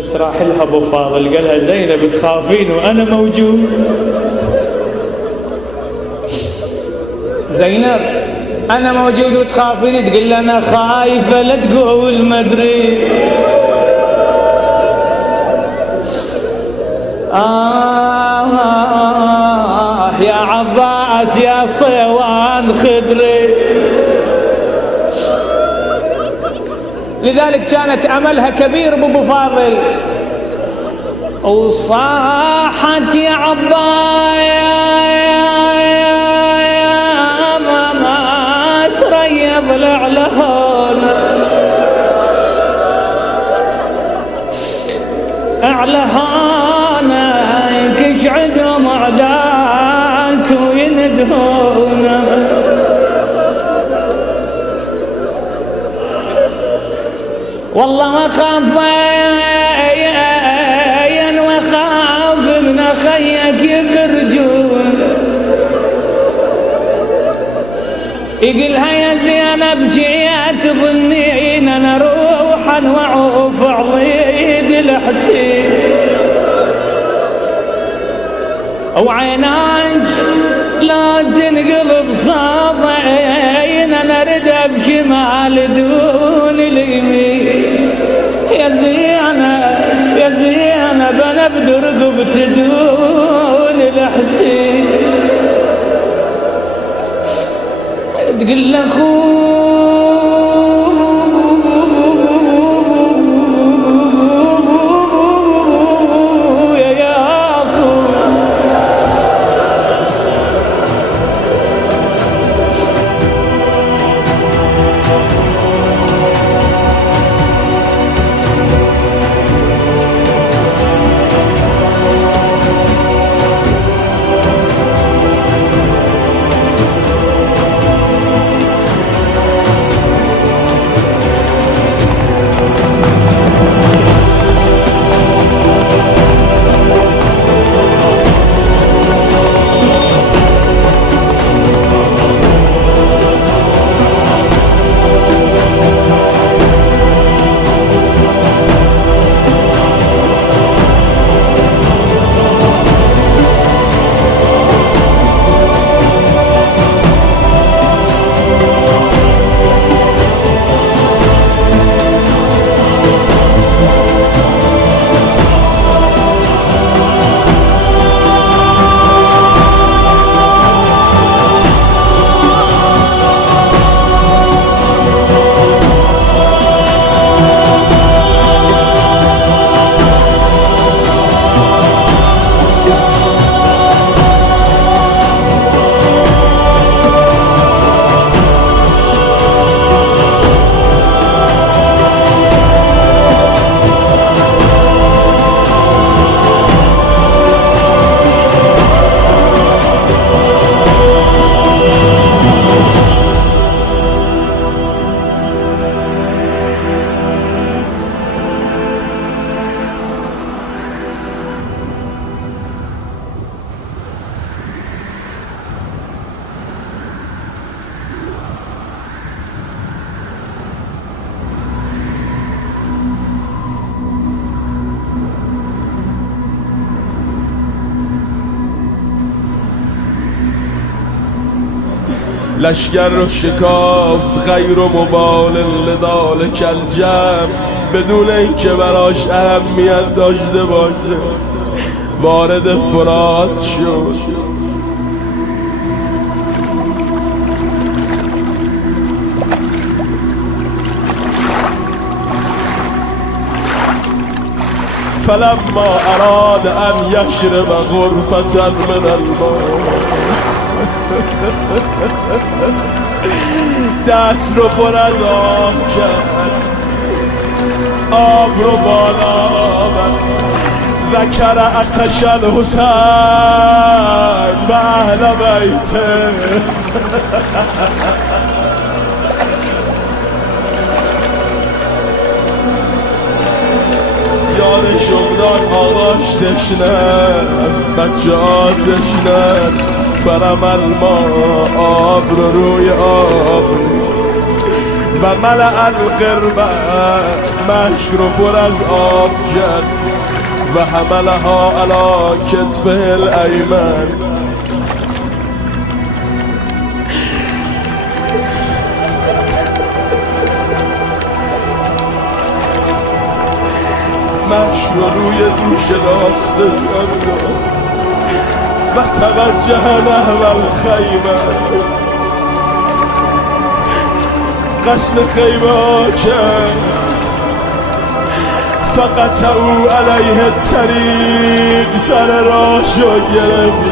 بس راح لها ابو فاضل قالها زينب تخافين وانا موجود. زينب انا موجود وتخافين؟ تقول انا خايفه لا تقول ما ادري. يا عباس يا صيوان خضري. لذلك كانت املها كبير بابو فاضل، وصاحت يا عباس ريض العلهون اعلهانك اشعدهم اعداك ويندهون. والله ما خاف وخاف من خيك يبرجون. يقلها يا زينب جيت تظنين انا روحا وعوف عضيد الحسين، وعيناك لا تنقلب صابعين انا رد بشمال دون اليمين. يا زينب انا بدرقبت دون الحسين. تقول لاخوك لشگر رو شکافت غیر و مبال لذالک الجمع، بدون اینکه براش اهمیت داشته باشه وارد فرات شد. فلما اراد ان یشرب غرفة من الماء دست رو پر از آب کرد، آب رو بالا آورد. ذکر عطش الحسین و اهل بیته. یاد شمران آغاش تشنه از بچه ها تشنه، فرم الماء آب رو روی آب و ملأ القربة مشک رو پر از آب کرد و حملها علی کتفه الایمن. مشک رو روی دوش راست کرد و توجه نحو الخیمه، قصد خیمه کرد. فقطعوا علیه الطریق، سر راهشو گرفت.